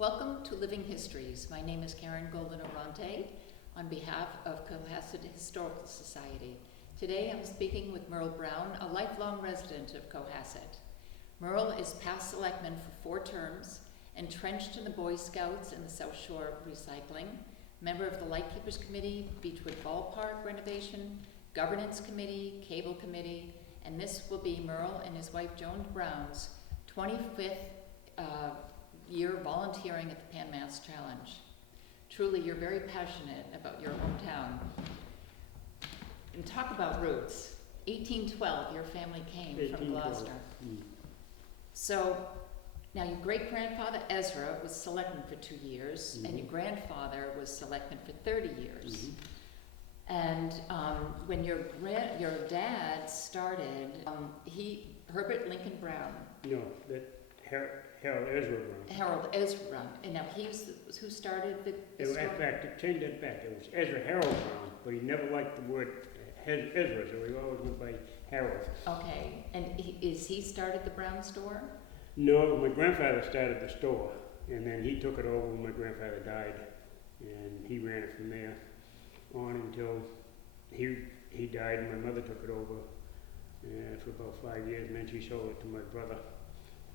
Welcome to Living Histories. My name is Karen Golden Oronte on behalf of Cohasset Historical Society. Today I'm speaking with Merle Brown, a lifelong resident of Cohasset. Merle is past selectman for 4 terms, entrenched in the Boy Scouts and the South Shore Recycling, member of the Lightkeepers Committee, Beechwood Ballpark renovation, Governance Committee, Cable Committee, and this will be Merle and his wife Joan Brown's 25th year volunteering at the Pan Mass Challenge. Truly, you're very passionate about your hometown. And talk about roots. 1812, your family came from Gloucester. So, now your great-grandfather Ezra was selectman for 2 years, and your grandfather was selectman for 30 years. And when your dad started, Herbert Lincoln Brown. No, that Harold Ezra Brown. Harold Ezra Brown. And now he was who started the In fact, to change that back, it was Ezra Harold Brown, but he never liked the word Ezra, so he always went by Harold. Okay, and he started the Brown store? No, my grandfather started the store, and then he took it over when my grandfather died, and he ran it from there on until he died, and my mother took it over for about 5 years, and then she sold it to my brother.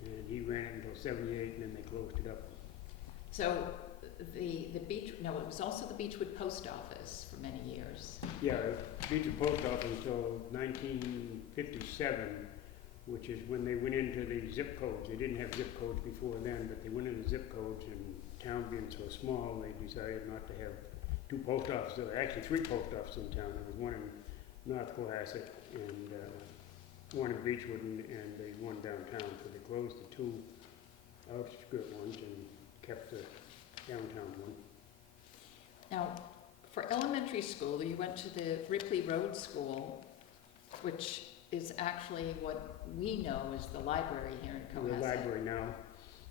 And he ran it until 78, and then they closed it up. So it was also the Beechwood Post Office for many years. Yeah, Beechwood Post Office until 1957, which is when they went into the zip codes. They didn't have zip codes before then, but they went into zip codes, and town being so small, they decided not to have 2 post offices. There were actually 3 post offices in town. There was one in North Cohasset and one in Beechwood and they one downtown, so they closed the 2 outskirt ones and kept the downtown one. Now, for elementary school, you went to the Ripley Road School, which is actually what we know as the library here in Cohasset. The library now.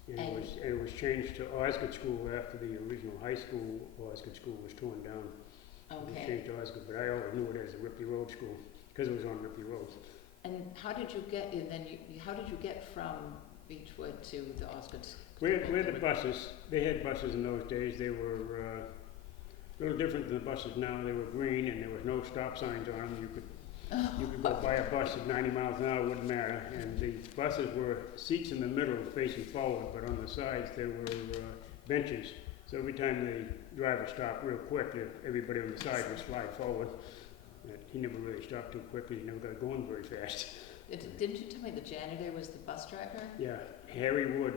And it was changed to Osgood School after the original high school, Osgood School, was torn down. Okay. It was changed to Osgood, but I always knew it as the Ripley Road School because it was on Ripley Road. And how did you get how did you get from Beechwood to the Osgood School? Where the buses, they had buses in those days. They were a little different than the buses now. They were green and there was no stop signs on them. You could go buy a bus at 90 miles an hour, wouldn't matter. And the buses were seats in the middle facing forward, but on the sides there were benches. So every time the driver stopped real quick, everybody on the side would slide forward. He never really stopped too quickly. He never got going very fast. Didn't you tell me the janitor was the bus driver? Yeah, Harry Wood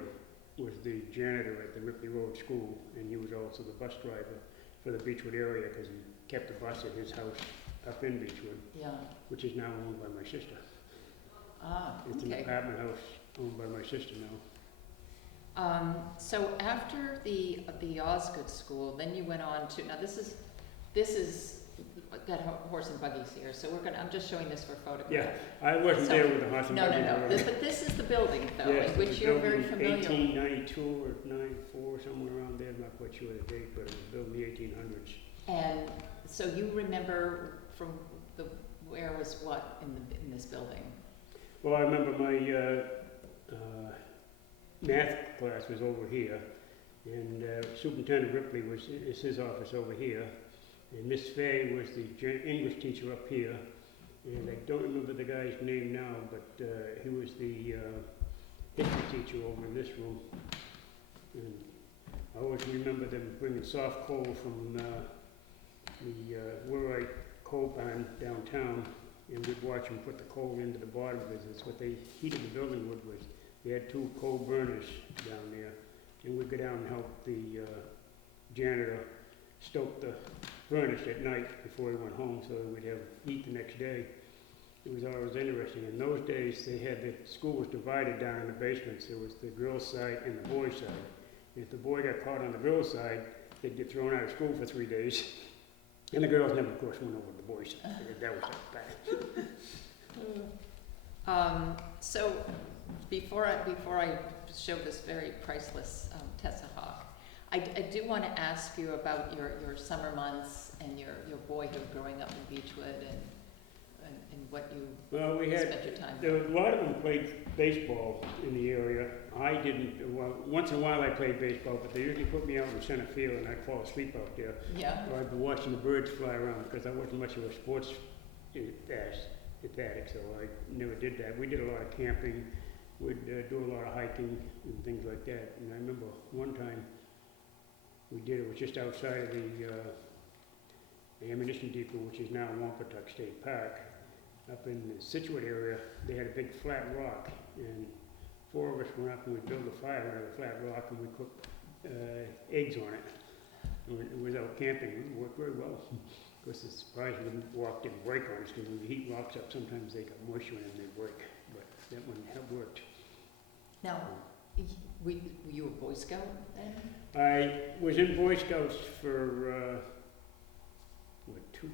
was the janitor at the Ripley Road School, and he was also the bus driver for the Beechwood area because he kept the bus at his house up in Beechwood, which is now owned by my sister. It's an apartment house owned by my sister now. So after the Osgood School, then you went on to, now this is got horse and buggies here, so I'm just showing this for photograph. Yeah, I wasn't there with the horse and buggies. No. But this is the building, though, yes, which you're very familiar with. 1892 or 94, somewhere around there. I'm not quite sure the date, but it was built in the 1800s. And so you remember from where was what in this building? Well, I remember my math class was over here, and Superintendent Ripley is his office over here. And Miss Fay was the English teacher up here, and I don't remember the guy's name now, but he was the history teacher over in this room. And I always remember them bringing soft coal from the Willwright coal barn downtown, and we'd watch them put the coal into the bottom because it's what they heated the building with. They had 2 coal burners down there, and we'd go down and help the janitor stoke the furnace at night before he went home so that we'd have heat the next day. It was always interesting. In those days, the school was divided down in the basements. There was the girls' side and the boys' side. And if the boy got caught on the girls' side, they'd get thrown out of school for 3 days. And the girls never, of course, went over to the boys' side. That was that bad. So before I show this very priceless Tessa Hawk, I do want to ask you about your summer months and your boyhood growing up in Beechwood, and and what you Well, we spent had, your time there doing? were, a lot of them played baseball in the area. I didn't, well, once in a while I played baseball, but they usually put me out in center field and I'd fall asleep out there. Yeah, Or I'd be watching the birds fly around because I wasn't much of a sports fanatic, so I never did that. We did a lot of camping, we'd do a lot of hiking and things like that. And I remember one time we did, it was just outside of the ammunition depot, which is now Wampatuck State Park. Up in the Situate area, they had a big flat rock, and 4 of us went up and we built a fire out of the flat rock and we cooked eggs on it. And it was out camping, it worked very well. Of course, it's surprising when the rock didn't break on us, because when you heat rocks up, sometimes they got moisture in them and they break. But that one worked. now, were you a Boy Scout then? I was in Boy Scouts for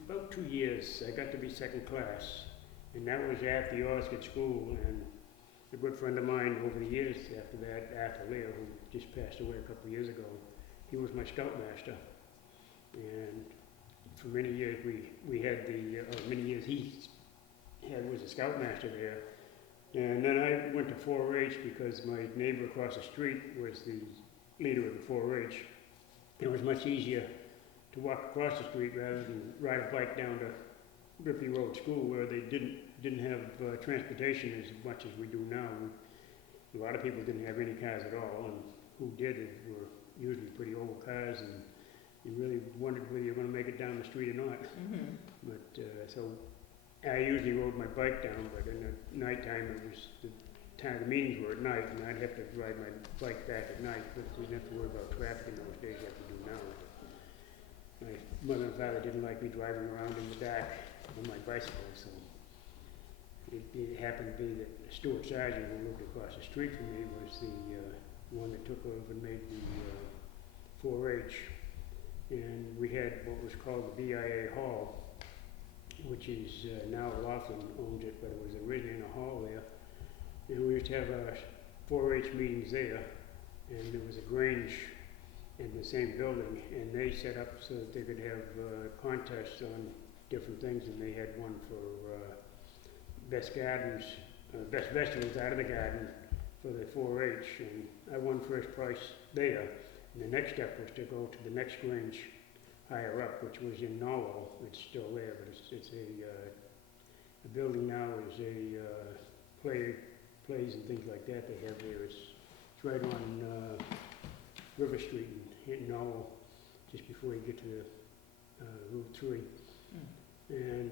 about 2 years. I got to be second class, and that was at the Osgood School. And a good friend of mine over the years after that, Arthur Lear, who just passed away a couple of years ago, he was my scoutmaster. And for many years we had many years he was a scoutmaster there. And then I went to 4-H because my neighbor across the street was the leader of the 4-H. It was much easier to walk across the street rather than ride a bike down to Ripley Road School, where they didn't have transportation as much as we do now. A lot of people didn't have any cars at all, and who did it were usually pretty old cars, and you really wondered whether you were going to make it down the street or not. Mm-hmm. But so I usually rode my bike down, but in the nighttime it was the time the meetings were at night, and I'd have to ride my bike back at night, but we didn't have to worry about traffic in those days like we do now. My mother and father didn't like me driving around in the dark on my bicycle, so it happened to be that Stuart Sargent, who lived across the street from me, was the one that took over and made the 4-H. And we had what was called the BIA Hall, which is now Laughlin owns it, but it was originally in a hall there. And we used to have our 4-H meetings there, and there was a Grange in the same building, and they set up so that they could have contests on different things, and they had one for best gardens, best vegetables out of the garden for the 4-H, and I won first prize there. And the next step was to go to the next Grange higher up, which was in Norwell. It's still there, but it's a building now is a plays and things like that they have there. It's right on River Street in Norwell, just before you get to the Route 3. And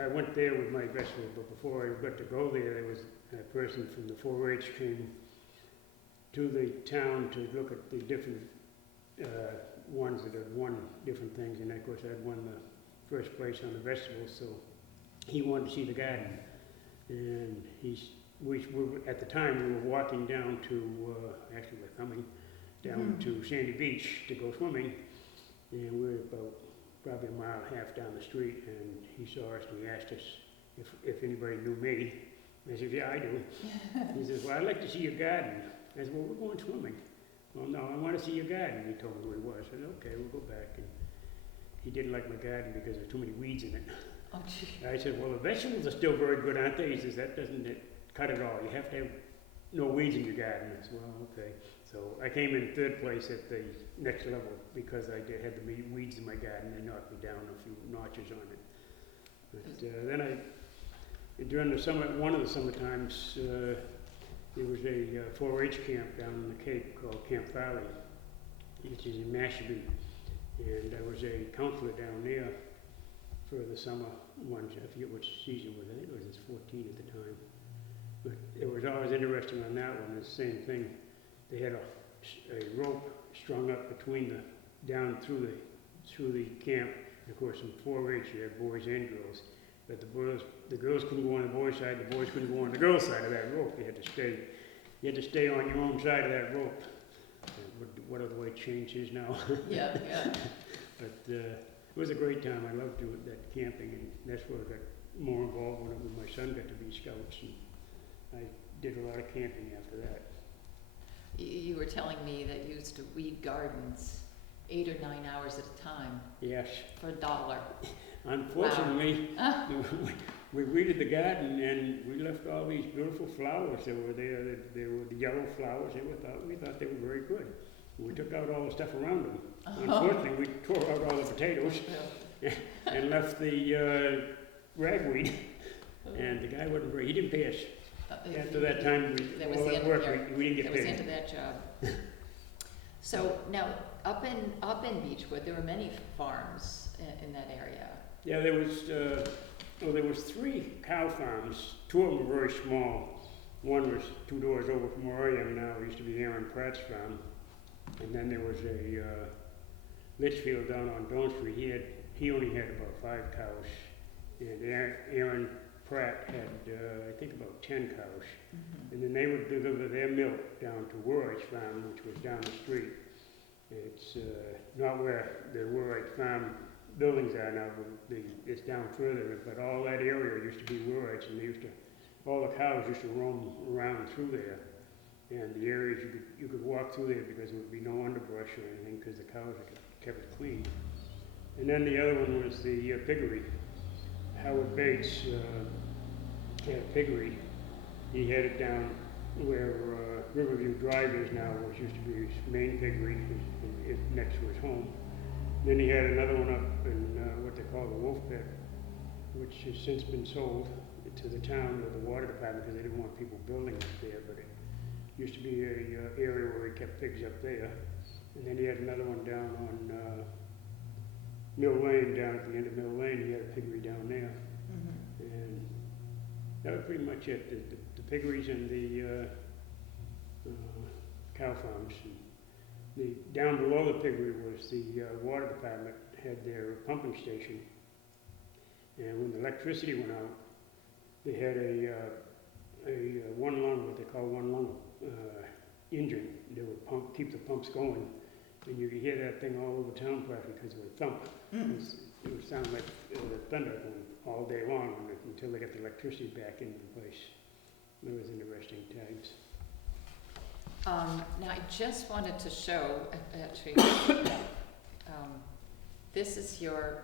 I went there with my vegetable, but before I got to go there was a person from the 4-H came to the town to look at the different ones that had won different things, and of course I'd won the first place on the vegetables, so he wanted to see the garden. And at the time we were walking down to, actually we're coming down to Sandy Beach to go swimming, and we were about probably a mile and a half down the street, and he saw us and he asked us if anybody knew me. I said, yeah, I do. He says, well, I'd like to see your garden. I said, well, we're going swimming. Well, no, I want to see your garden. He told me who he was. I said, okay, we'll go back. And he didn't like my garden because there were too many weeds in it. Oh, gee. I said, well, the vegetables are still very good, aren't they? He says, that doesn't cut it all. You have to have no weeds in your garden. I said, well, okay. So I came in 3rd place at the next level because I had the weeds in my garden. They knocked me down a few notches on it. But then during the summer, one of the summer times, there was a 4-H camp down in the Cape called Camp Farley, which is in Mashpee. And I was a counselor down there for the summer ones. I forget which season it was. I think it was 14 at the time. But it was always interesting on that one. It's the same thing. They had a rope strung up down through the camp. And of course, in 4-H, you had boys and girls. But the girls couldn't go on the boys' side, the boys couldn't go on the girls' side of that rope. You had to stay on your own side of that rope. What other way change is now? Yeah, yeah. But it was a great time. I loved doing that camping, and that's where I got more involved when my son got to be scouts, and I did a lot of camping after that. You were telling me that you used to weed gardens 8 or 9 hours at a time Yes. for $1. Unfortunately, Wow. we weeded the garden and we left all these beautiful flowers that were there. They were the yellow flowers. We thought they were very good. We took out all the stuff around them. Unfortunately, we tore out all the potatoes and left the ragweed. And the guy wasn't very, he didn't pay us. After that time, all that work, we didn't get paid. That was the end of that job. So now, up in Beechwood, there were many farms in that area. Yeah, there was 3 cow farms. 2 of them were very small. One was 2 doors over from where I am now. It used to be Aaron Pratt's farm. And then there was a Litchfield down on Don Street. He only had about 5 cows. And Aaron Pratt had, I think, about 10 cows. And then they would deliver their milk down to Warwright's farm, which was down the street. It's not where the Warwright farm buildings are now, it's down further, but all that area used to be Warwright's, and all the cows used to roam around through there. And the areas you could walk through there because there would be no underbrush or anything because the cows kept it clean. And then the other one was the piggery. Howard Bates had a piggery. He had it down where Riverview Drive is now, which used to be his main piggery, next to his home. Then he had another one up in what they call the Wolf Pit, which has since been sold to the town or the water department because they didn't want people building up there, but it used to be a area where he kept pigs up there. And then he had another one down on Mill Lane, down at the end of Mill Lane. He had a piggery down there. And that was pretty much it, the piggeries and the cow farms. Down below the piggery was the water department had their pumping station. And when the electricity went out, they had a one lung, what they call one lung engine. They would keep the pumps going. And you could hear that thing all over town practically because it would thump. It would sound like thunder going all day long until they got the electricity back into place. It was interesting times. Now, I just wanted to show, actually, this is your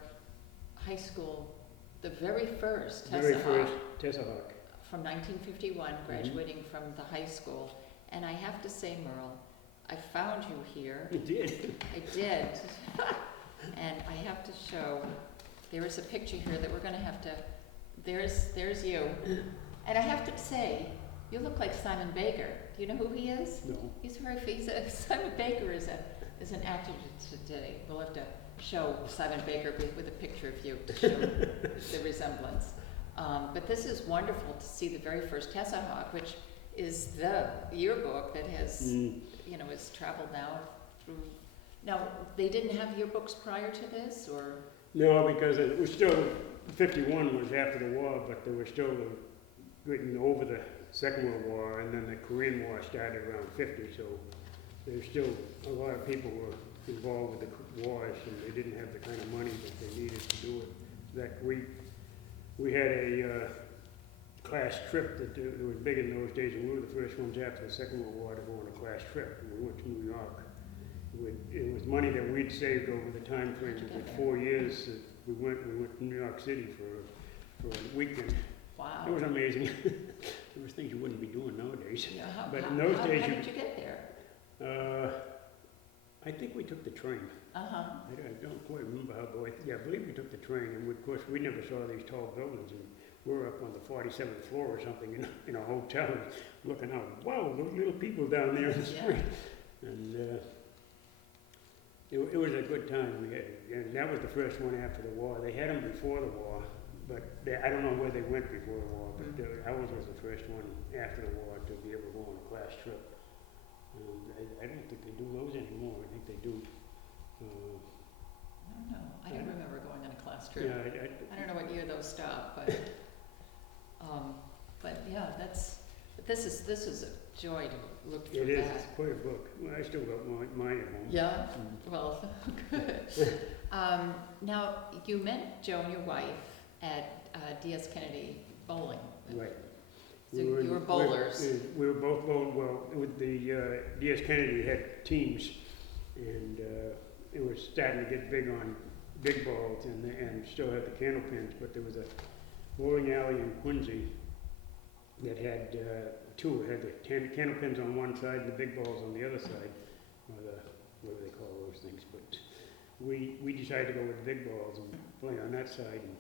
high school, the very first Tessa Hawk. From 1951, graduating from the high school. And I have to say, Merle, I found you here. You did? I did. And I have to show, there is a picture here that we're going to have to, there's you. And I have to say, you look like Simon Baker. Do you know who he is? No. Simon Baker is an actor today. We'll have to show Simon Baker with a picture of you to show the resemblance. But this is wonderful to see the very first Tessa Hawk, which is the yearbook that has, has traveled now through. Now, they didn't have yearbooks prior to this, or? No, because it was still, 51 was after the war, but they were still written over the Second World War, and then the Korean War started around 50, so there's still a lot of people were involved with the wars, and they didn't have the kind of money that they needed to do it. We had a class trip that was big in those days, and we were the first ones after the Second World War to go on a class trip, and we went to New York. It was money that we'd saved over the time frame of 4 years. We went to New York City for a weekend. Wow. It was amazing. There was things you wouldn't be doing nowadays. Yeah, but in those days, how did you get there? I think we took the train. I don't quite remember how, but I believe we took the train. And of course, we never saw these tall buildings. And we were up on the 47th floor or something in a hotel, looking out. Wow, those little people down there in the street. And it was a good time. And that was the first one after the war. They had them before the war. But I don't know where they went before the war, but ours was the first one after the war to be able to go on a class trip. I don't think they do those anymore. I think they do. I don't know. I don't remember going on a class trip. Yeah, I don't know what year those stopped, but yeah, this is a joy to look through. It is. It's quite a book. Well, I still got mine at home. Yeah. Well, good. Now you met Joan, your wife, at D.S. Kennedy bowling. Right. So you were bowlers. We were both bowling. Well, with the D.S. Kennedy had teams, and it was starting to get big on big balls, and still had the candle pins. But there was bowling alley in Quincy that had two. It had the candle pins on one side and the big balls on the other side, or the, what do they call those things? But we decided to go with the big balls and play on that side. And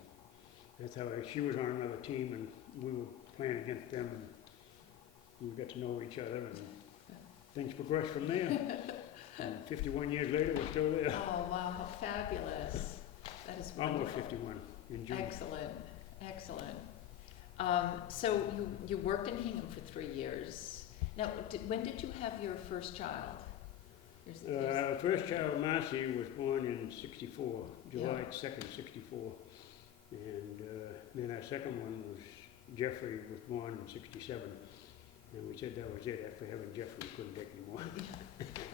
that's how she was on another team, and we were playing against them, and we got to know each other, and things progressed from there. And 51 years later, we're still there. Oh, wow, how fabulous. That is Almost wonderful. 51 in June. Excellent, excellent. So you worked in Hingham for 3 years. Now, when did you have your first child? First child, Marcy, was born in 64, July Yeah. 2nd, 64. And then our second one was Jeffrey, was born in 67. And we said that was it. After having Jeffrey, we couldn't take any more.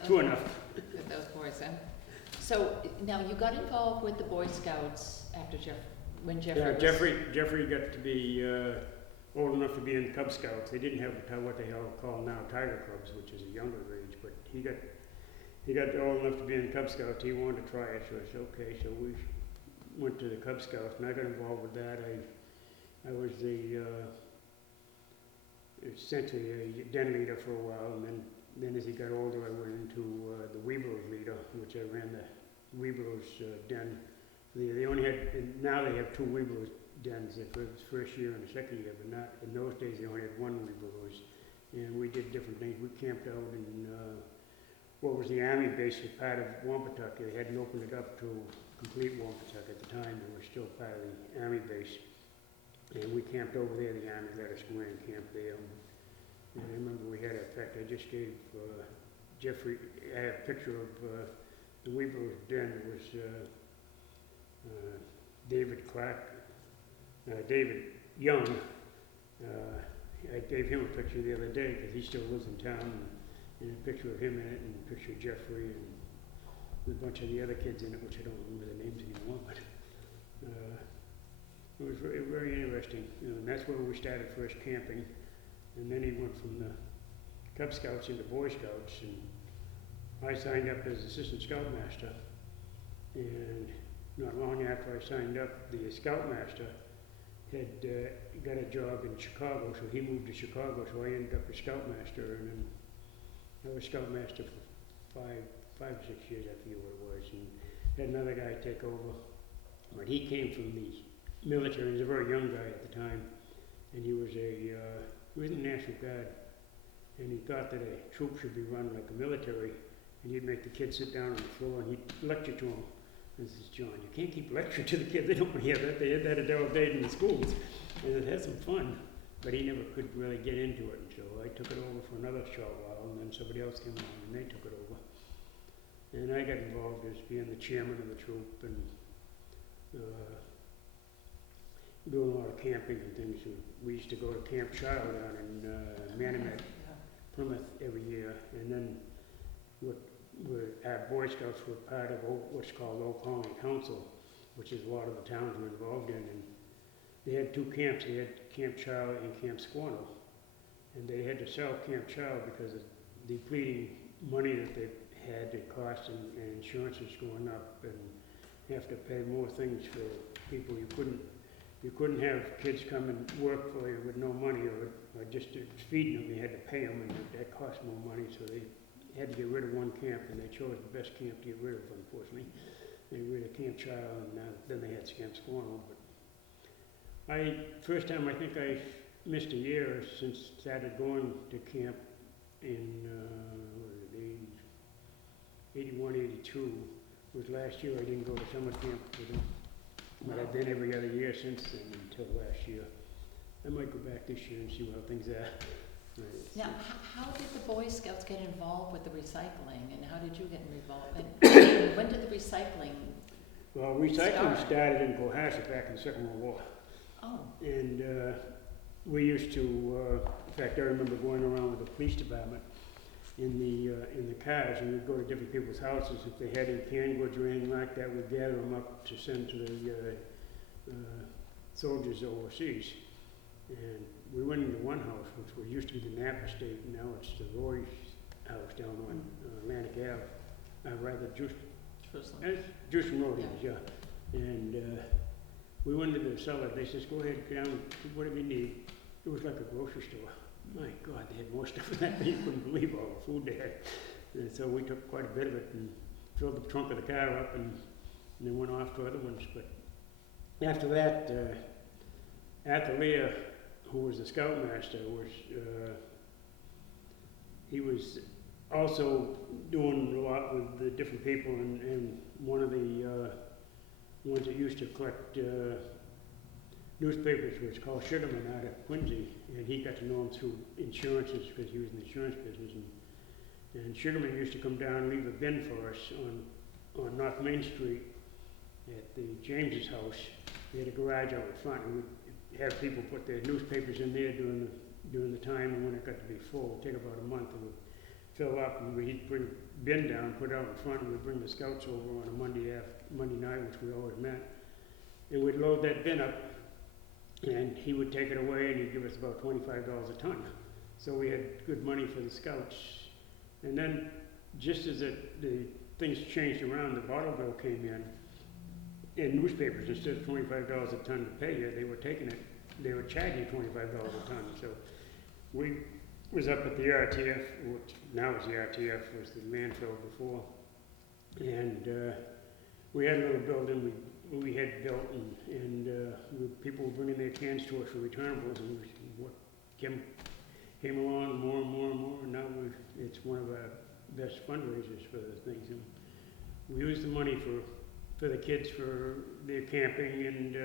True enough. With those boys, huh? So now you got involved with the Boy Scouts after when Jeffrey Yeah, was... Jeffrey got to be old enough to be in Cub Scouts. They didn't have what they all call now Tiger Clubs, which is a younger age, but he got old enough to be in Cub Scouts. He wanted to try it, so I said, okay. So we went to the Cub Scouts, and I got involved with that. I was essentially a den leader for a while, and then as he got older, I went into the Weeblos leader, which I ran the Weeblos den. They only had, and now they have two Weeblos dens, the first year and the second year, but not, in those days they only had one Weeblos. And we did different things. We camped out in what was the Army base as part of Wampatuck. They hadn't opened it up to complete Wampatuck at the time. It was still part of the Army base. And we camped over there. The Army let us go in and camp there. And I remember we had, in fact, I just gave Jeffrey, I had a picture of the Weeblos den. It was David Young. I gave him a picture the other day because he still lives in town, and a picture of him in it, and a picture of Jeffrey, and a bunch of the other kids in it, which I don't remember their names anymore, but it was very, very interesting. And that's where we started first camping, and then he went from the Cub Scouts into Boy Scouts, and I signed up as assistant scoutmaster, and not long after I signed up, the scoutmaster had got a job in Chicago, so he moved to Chicago, so I ended up as scoutmaster, and then I was scoutmaster for five or 6 years, I forget what it was, and had another guy take over. But he came from the military. He was a very young guy at the time, and he was in the National Guard, and he thought that a troop should be run like a military, and he'd make the kids sit down on the floor, and he'd lecture to them. This is John. You can't keep lecturing to the kids. They don't want to hear that. They had that all day in the schools, and it had some fun. But he never could really get into it, and so I took it over for another short while, and then somebody else came along, and they took it over. And I got involved as being the chairman of the troop, and doing a lot of camping and things. We used to go to Camp Child down in Manamet, Plymouth, every year, and then our Boy Scouts were part of what's called Old Colony Council, which is a lot of the towns were involved in. And they had two camps. They had Camp Child and Camp Squanto. And they had to sell Camp Child because of depleting money that they had, the cost and insurance was going up, and you have to pay more things for people. You couldn't have kids come and work for you with no money, or just feeding them. You had to pay them, and that cost more money, so they had to get rid of one camp, and they chose the best camp to get rid of, unfortunately. They got rid of Camp Child, and then they had Camp Squanto. But first time I think I missed a year since started going to camp in 81, 82 was last year. I didn't go to summer camp with them, but I've been every other year since then until last year. I might go back this year and see how things are. Now, how did the Boy Scouts get involved with the recycling, and how did you get involved? And when did the recycling Well, recycling started in Cohasset back in the Second World War. Oh. And we used to, in fact, I remember going around with the police department in the cars, and we'd go to different people's houses. If they had any canned goods or anything like that, we'd gather them up to send to the soldiers overseas. And we went into one house, which used to be the Napa Estate, and now it's the Roy's house down on Atlantic Ave, rather Jerusalem Road, yeah. And we went into the cellar, they says, go ahead, get down, whatever you need. It was like a grocery store. My God, they had more stuff than that. You couldn't believe all the food they had. And so we took quite a bit of it and filled the trunk of the car up and then went off to other ones. But after that, Arthur Lear, who was the scoutmaster, he was also doing a lot with the different people, and one of the ones that used to collect newspapers was called Sugarman out of Quincy, and he got to know him through insurances because he was in the insurance business. And Sugarman used to come down and leave a bin for us on North Main Street at the James's house. They had a garage out in front, and we'd have people put their newspapers in there during the time, and when it got to be full, it'd take about a month, and we'd fill up, and we'd bring a bin down, put it out in front, and we'd bring the scouts over on a Monday night, which we always met, and we'd load that bin up, and he would take it away, and he'd give us about $25 a ton. So we had good money for the scouts. And then, just as the things changed around, the bottle bill came in newspapers, instead of $25 a ton to pay you, they were taking it, they were charging $25 a ton. So we was up at the RTF, which now is the RTF, was the landfill before. And we had a little building we had built, and people were bringing their cans to us for returnables, and what came along more and more and more, and now it's one of our best fundraisers for the things. And we use the money for the kids for their camping and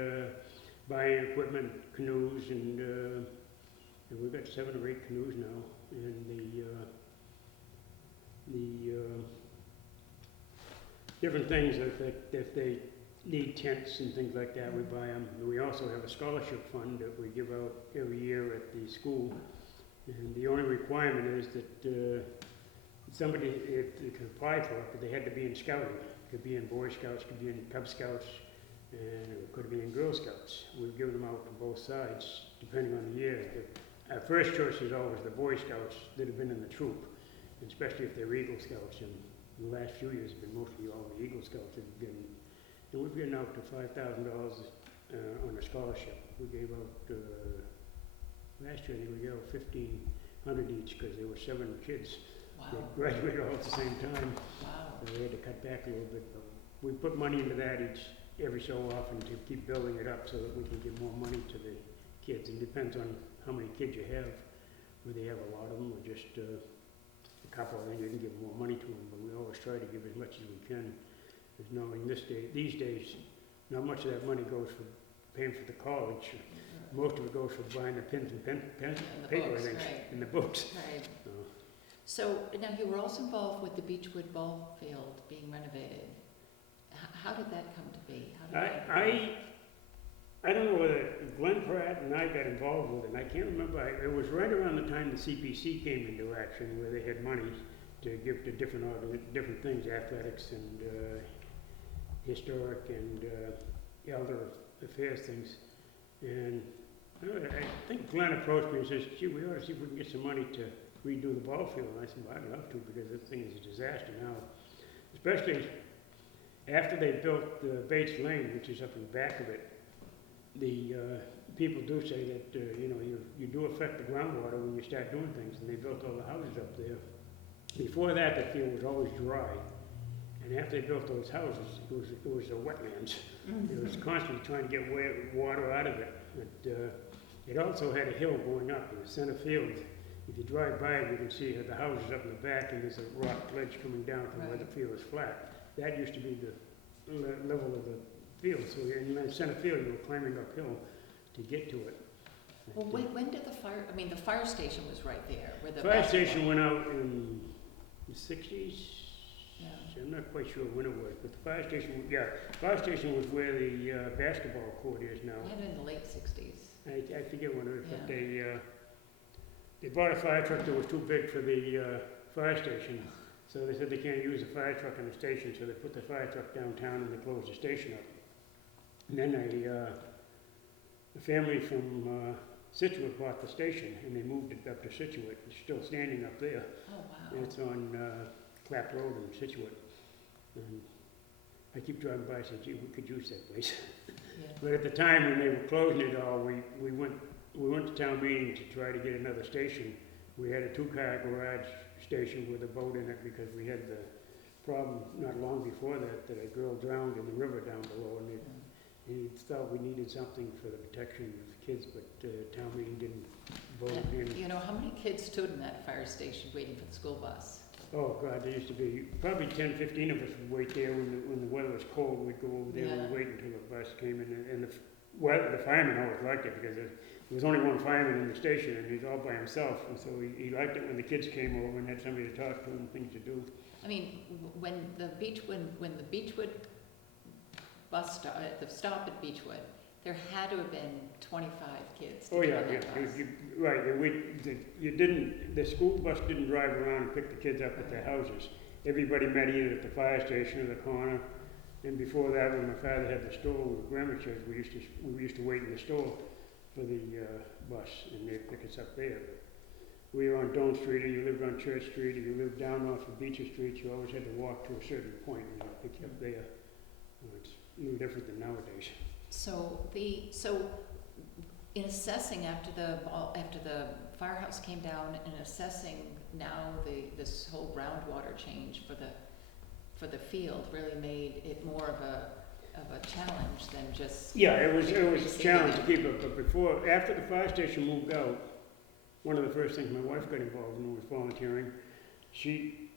buying equipment, canoes, and we've got 7 or 8 canoes now, and the different things if they need tents and things like that, we buy them. We also have a scholarship fund that we give out every year at the school, and the only requirement is that somebody, if they can apply for it, but they had to be in scouting. Could be in Boy Scouts, could be in Cub Scouts, and it could be in Girl Scouts. We've given them out to both sides, depending on the year. Our first choice is always the Boy Scouts that have been in the troop, especially if they're Eagle Scouts. And the last few years have been mostly all the Eagle Scouts that have been. And we've given out to $5,000 on a scholarship. We gave out, last year I think we gave out 1,500 each because there were 7 kids that graduated all at the same time. Wow. So we had to cut back a little bit, but we put money into that every so often to keep building it up so that we can give more money to the kids. And it depends on how many kids you have, whether you have a lot of them or just a couple, then you can give more money to them. But we always try to give as much as we can. Because knowing these days, not much of that money goes for paying for the college. Most of it goes for buying the pens and paper, books, I think, right. and the books. Right. So now you were also involved with the Beechwood ball field being renovated. How did that come to be? I don't know whether Glenn Pratt and I got involved with it, and I can't remember. It was right around the time the CPC came into action, where they had money to give to different things, athletics and historic and elder affairs things. And I think Glenn approached me and says, gee, we ought to see if we can get some money to redo the ball field. And I said, well, I'd love to, because this thing is a disaster now. Especially after they built the Bates Lane, which is up in the back of it, the people do say that, you do affect the groundwater when you start doing things, and they built all the houses up there. Before that, the field was always dry. And after they built those houses, it was a wetlands. Mm-hmm. It was constantly trying to get water out of it. It also had a hill going up in the center field. If you drive by it, you can see the houses up in the back, and there's a rock ledge coming down from where the field is flat. That used to be the level of the field. So in the center field, you were climbing uphill to get to it. Well, when did the fire station was right there. Where the fire station went out in the 60s. Yeah. So I'm not quite sure when it was, but the fire station was where the basketball court is now. It had in the late 60s. I forget when it was, but they bought a fire truck that was too big for the fire station. So they said they can't use the fire truck in the station, so they put the fire truck downtown and they closed the station up. And then a family from Situate bought the station, and they moved it up to Situate. It's still standing up there. Oh, wow. And it's on Clapp Road in Situate. And I keep driving by and say, gee, we could use that place. Yeah. But at the time when they were closing it all, we went to town meeting to try to get another station. We had a 2-car garage station with a boat in it because we had the problem not long before that a girl drowned in the river down below, and he thought we needed something for the protection of kids, but town meeting didn't vote in. You know, how many kids stood in that fire station waiting for the school bus? Oh, God, there used to be probably 10, 15 of us would wait there when the weather was cold. We'd go over there and wait until the bus came in. And the fireman always liked it because there was only one fireman in the station, and he's all by himself. And so he liked it when the kids came over and had somebody to talk to and things to do. I mean, when the Beechwood bus stop, at the stop at Beechwood, there had to have been 25 kids. Oh yeah, yeah. Right. The school bus didn't drive around and pick the kids up at their houses. Everybody met either at the fire station or the corner. And before that, when my father had the store with grandma church, we used to wait in the store for the bus, and they'd pick us up there. But we were on Doan Street, or you lived on Church Street, or you lived down off of Beecher Street. You always had to walk to a certain point, and they'd pick you up there. It's a little different than nowadays. So in assessing after the firehouse came down, and assessing now this whole groundwater change for the field really made it more of a challenge than just. Yeah, it was a challenge to keep it. But after the fire station moved out, one of the first things my wife got involved in was volunteering. She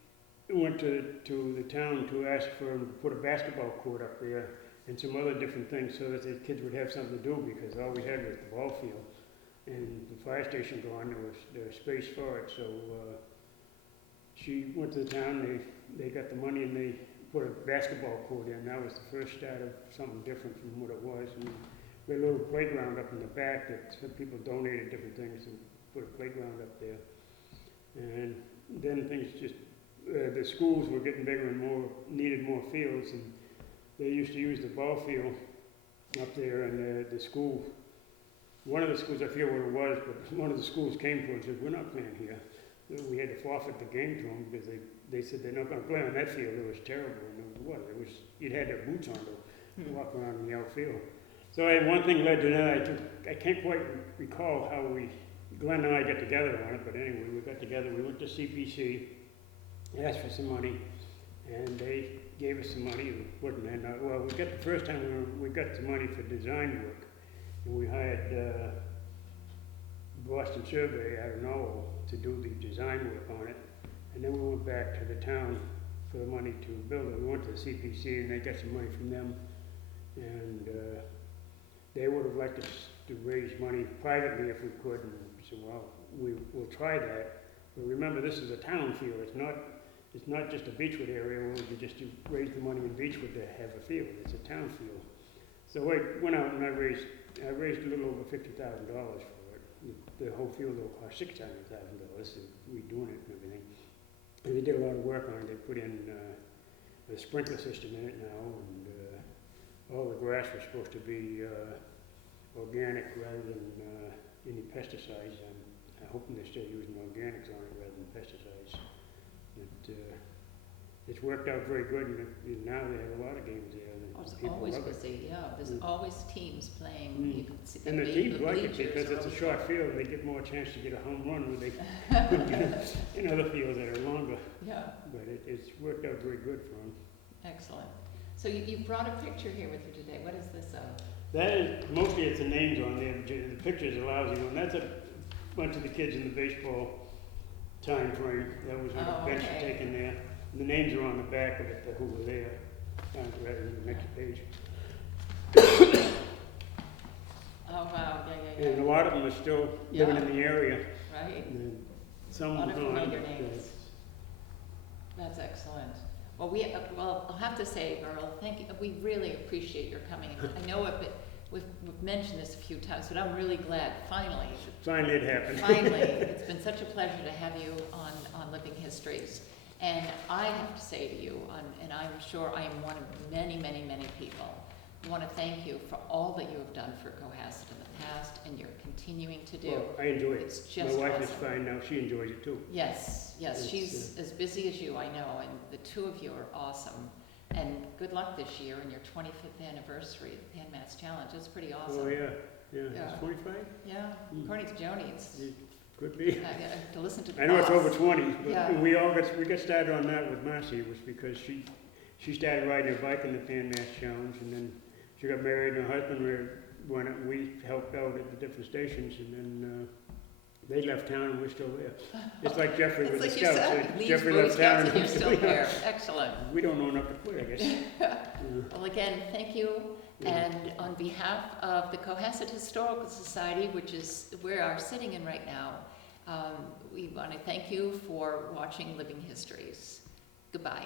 went to the town to ask for them to put a basketball court up there and some other different things so that the kids would have something to do, because all we had was the ball field. And the fire station gone, there was space for it. So she went to the town, they got the money, and they put a basketball court in. That was the first start of something different from what it was. And we had a little playground up in the back that some people donated different things and put a playground up there. And then things just, the schools were getting bigger and needed more fields, and they used to use the ball field up there, and the school, one of the schools, I forget what it was, but one of the schools came to us and said, "We're not playing here." We had to forfeit the game to them because they said they're not going to play on that field. It was terrible. And you'd had their boots on to walk around in the outfield. So one thing led to another. I can't quite recall how Glenn and I got together on it, but anyway, we got together. We went to CPC, asked for some money, and they gave us some money. Well, we got the first time we got some money for design work, and we hired Boston Survey out of Norwell to do the design work on it, and then we went back to the town for the money to build it. We went to the CPC, and they got some money from them, and they would have liked us to raise money privately if we could, and we said, well, we'll try that. But remember, this is a town field. It's not just a Beechwood area where we could just raise the money in Beechwood to have a field. It's a town field. So I went out and I raised a little over $50,000 for it. The whole field will cost $600,000, redoing it and everything. And they did a lot of work on it. They put in a sprinkler system in it now, and all the grass was supposed to be organic rather than any pesticides. I'm hoping they're still using organics on it rather than pesticides. It's worked out very good, and now they have a lot of games there. It's always busy, yeah. There's always teams playing. You can see and the teams like it because it's a short field. They get more chance to get a home run where they could get in other fields that are longer. Yeah. But it's worked out very good for them. Excellent. So you brought a picture here with you today. What is this of? That is, mostly it's the names on there. The picture's a lousy one. That's a bunch of the kids in the baseball time frame. That was when the bench was taken there. And the names are on the back of it, who were there. Rather than the next page. Oh wow, yeah. And a lot of them are still living in the area. Right. And some of gone. names. That's excellent. Well, I'll have to say, Merle, thank you. We really appreciate your coming. I know we've mentioned this a few times, but I'm really glad finally. Finally it happened. Finally, it's been such a pleasure to have you on Living Histories. And I have to say to you, and I'm sure I am one of many, many, many people, I want to thank you for all that you have done for Cohasset in the past, and you're continuing to do. Well, I enjoy it. It's just My wife awesome. is fine now. She enjoys it too. Yes, she's as busy as you, I know, and the two of you are awesome. And good luck this year in your 25th anniversary of the Pan Mass Challenge. That's pretty awesome. Oh, yeah, Yeah. it's 25? Yeah, according to Joni, it's, It could be. to listen to the I know it's boss. over 20, but Yeah. we got started on that with Marcy. It was because she started riding her bike in the Pan Mass Challenge, and then she got married, and her husband went, and we helped out at the different stations, and then they left town, and we're still there. It's like Jeffrey with the It's like you Scouts. said, Leeds Jeffrey Boy left town, Scouts, and you're still here. here. Excellent. We don't know enough to quit, I guess. Well, again, thank you. Yeah. And on behalf of the Cohasset Historical Society, which is where we are sitting in right now, we want to thank you for watching Living Histories. Goodbye.